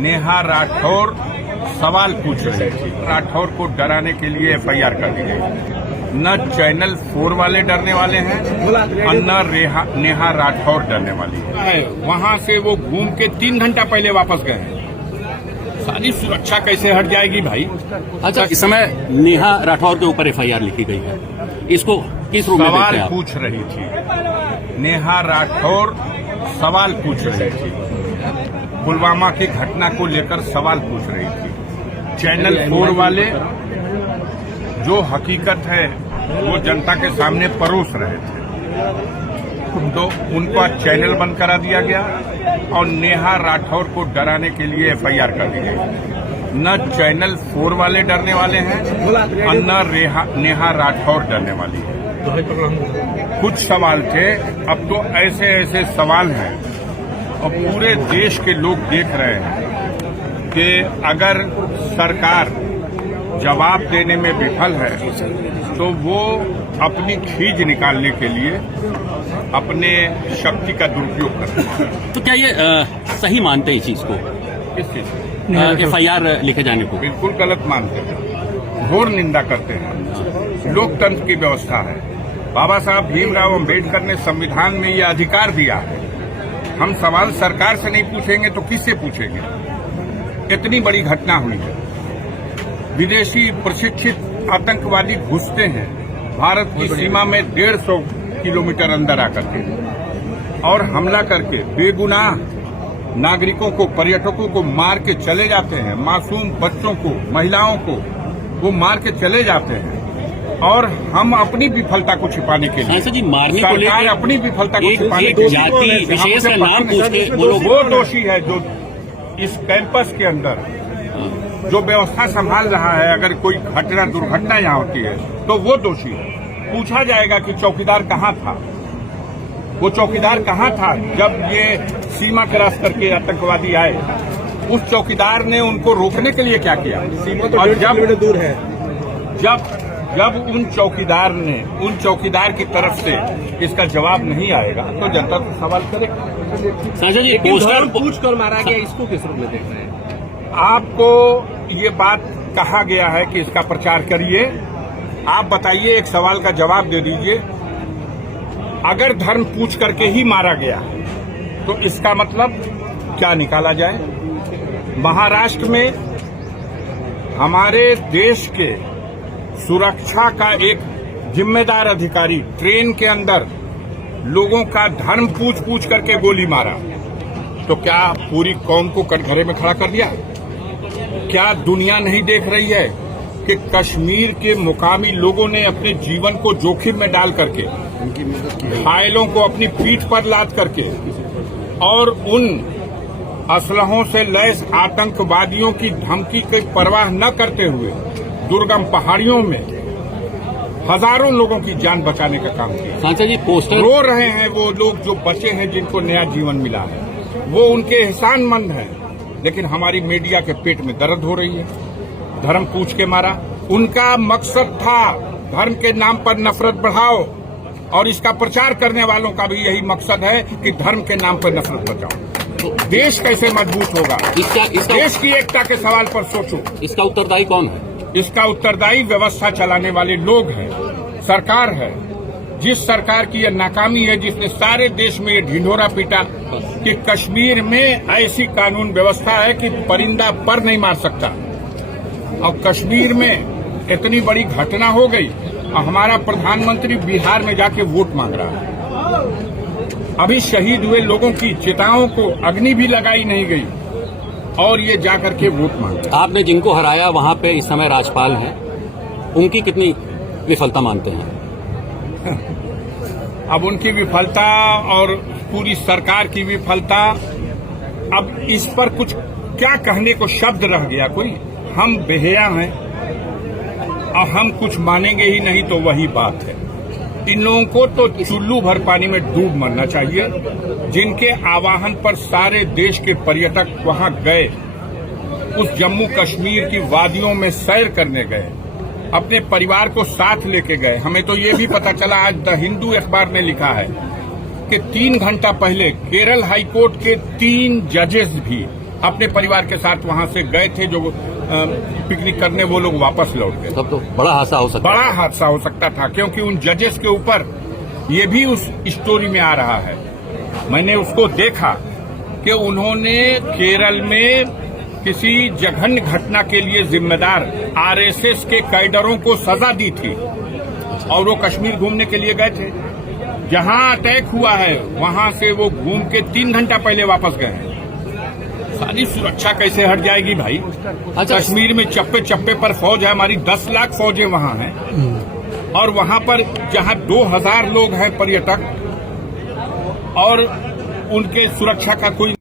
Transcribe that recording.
नेहा राठौर सवाल पूछ रहे थे। राठौर को डराने के लिए एफआईआर कर दी गई। न चैनल 4 वाले डरने वाले हैं और न नेहा राठौर डरने वाली है। वहां से वो घूम के 3 घंटा पहले वापस गए हैं। सारी सुरक्षा कैसे हट जाएगी भाई? अच्छा, इस समय नेहा राठौर के ऊपर एफआईआर लिखी गई है, इसको किस रूप में देखते सवाल हैं आप? पूछ रही थी नेहा राठौर, सवाल पूछ रही थी। पुलवामा की घटना को लेकर सवाल पूछ रही थी। चैनल 4 वाले जो हकीकत है वो जनता के सामने परोस रहे थे, तो उनका चैनल बंद करा दिया गया और नेहा राठौर को डराने के लिए एफआईआर कर दी गई। न चैनल 4 वाले डरने वाले हैं और न नेहा राठौर डरने वाली है। कुछ सवाल थे, अब तो ऐसे ऐसे सवाल हैं और पूरे देश के लोग देख रहे हैं कि अगर सरकार जवाब देने में विफल है तो वो अपनी खीज निकालने के लिए अपने शक्ति का दुरुपयोग करते हैं। तो क्या ये सही मानते हैं इस चीज को, किस चीज एफआईआर लिखे जाने को? बिल्कुल गलत मानते हैं, घोर निंदा करते हैं। लोकतंत्र की व्यवस्था है। बाबा साहब भीमराव अम्बेडकर ने संविधान में ये अधिकार दिया है। हम सवाल सरकार से नहीं पूछेंगे तो किससे पूछेंगे? इतनी बड़ी घटना हुई है, विदेशी प्रशिक्षित आतंकवादी घुसते हैं भारत की सीमा में 150 किलोमीटर अंदर आकर के और हमला करके बेगुनाह नागरिकों को, पर्यटकों को मार के चले जाते हैं। मासूम बच्चों को, महिलाओं को वो मार के चले जाते हैं और हम अपनी विफलता को छिपाने के लिए, जी, मारने को सरकार अपनी विफलता को छिपाने के जाति विशेष का नाम पूछ के वो दोषी है जो इस कैंपस के अंदर जो व्यवस्था संभाल रहा है। अगर कोई घटना, दुर्घटना यहाँ होती है तो वो दोषी है। पूछा जाएगा कि चौकीदार कहाँ था, वो चौकीदार कहाँ था जब ये सीमा क्रॉस करके आतंकवादी आए? उस चौकीदार ने उनको रोकने के लिए क्या किया? सीमा तो 1.5 किलोमीटर दूर है। जब उन चौकीदार की तरफ से इसका जवाब नहीं आएगा तो जनता तो सवाल करेगी। संजय जी, पोस्टर पूछ कर मारा गया, इसको किस रूप में देख रहे हैं? आपको ये बात कहा गया है कि इसका प्रचार करिए। आप बताइए, एक सवाल का जवाब दे दीजिए। अगर धर्म पूछ करके ही मारा गया तो इसका मतलब क्या निकाला जाए? महाराष्ट्र में हमारे देश के सुरक्षा का एक जिम्मेदार अधिकारी ट्रेन के अंदर लोगों का धर्म पूछ करके गोली मारा, तो क्या पूरी कौम को कटघरे में खड़ा कर दिया? क्या दुनिया नहीं देख रही है कि कश्मीर के मुकामी लोगों ने अपने जीवन को जोखिम में डाल करके, घायलों को अपनी पीठ पर लाद करके और उन असलहों से लैस आतंकवादियों की धमकी की परवाह न करते हुए दुर्गम पहाड़ियों में हजारों लोगों की जान बचाने का काम किया। सांसद जी, पोस्टर रो रहे हैं वो लोग जो बचे हैं, जिनको नया जीवन मिला है, वो उनके एहसानमंद हैं। लेकिन हमारी मीडिया के पेट में दर्द हो रही है। धर्म पूछ के मारा, उनका मकसद था धर्म के नाम पर नफरत बढ़ाओ और इसका प्रचार करने वालों का भी यही मकसद है कि धर्म के नाम पर नफरत बचाओ। तो देश कैसे मजबूत होगा? देश की एकता के सवाल पर सोचो। इसका उत्तरदायी कौन है? इसका उत्तरदायी व्यवस्था चलाने वाले लोग हैं, सरकार है। जिस सरकार की यह नाकामी है, जिसने सारे देश में ये ढिंढोरा पीटा कि कश्मीर में ऐसी कानून व्यवस्था है कि परिंदा पर नहीं मार सकता, और कश्मीर में इतनी बड़ी घटना हो गई और हमारा प्रधानमंत्री बिहार में जाके वोट मांग रहा है। अभी शहीद हुए लोगों की चिताओं को अग्नि भी लगाई नहीं गई और ये जाकर के वोट मांग रहा है। आपने जिनको हराया वहां पे इस समय राज्यपाल हैं, उनकी कितनी विफलता मानते हैं? अब उनकी विफलता और पूरी सरकार की विफलता, अब इस पर कुछ क्या कहने को शब्द रह गया कोई? हम बेहया हैं और हम कुछ मानेंगे ही नहीं, तो वही बात है। इन लोगों को तो चुल्लू भर पानी में डूब मरना चाहिए, जिनके आह्वान पर सारे देश के पर्यटक वहां गए, उस जम्मू कश्मीर की वादियों में सैर करने गए, अपने परिवार को साथ लेके गए। हमें तो ये भी पता चला, आज द हिंदू अखबार ने लिखा है कि 3 घंटा पहले केरल हाईकोर्ट के 3 जजेस भी अपने परिवार के साथ वहां से गए थे, जो पिकनिक करने, वो लोग वापस लौट गए। तब तो बड़ा हादसा हो सकता है। बड़ा हादसा हो सकता था, क्योंकि उन जजेस के ऊपर ये भी उस स्टोरी में आ रहा है। मैंने उसको देखा कि उन्होंने केरल में किसी जघन्य घटना के लिए जिम्मेदार आरएसएस के कैडरों को सजा दी थी, और वो कश्मीर घूमने के लिए गए थे। जहां अटैक हुआ है वहां से वो घूम के 3 घंटा पहले वापस गए हैं। सारी सुरक्षा कैसे हट जाएगी भाई? अच्छा, कश्मीर में चप्पे चप्पे पर फौज है, हमारी 10 लाख फौजें वहां हैं, और वहां पर जहां 2000 लोग हैं पर्यटक, और उनके सुरक्षा का कोई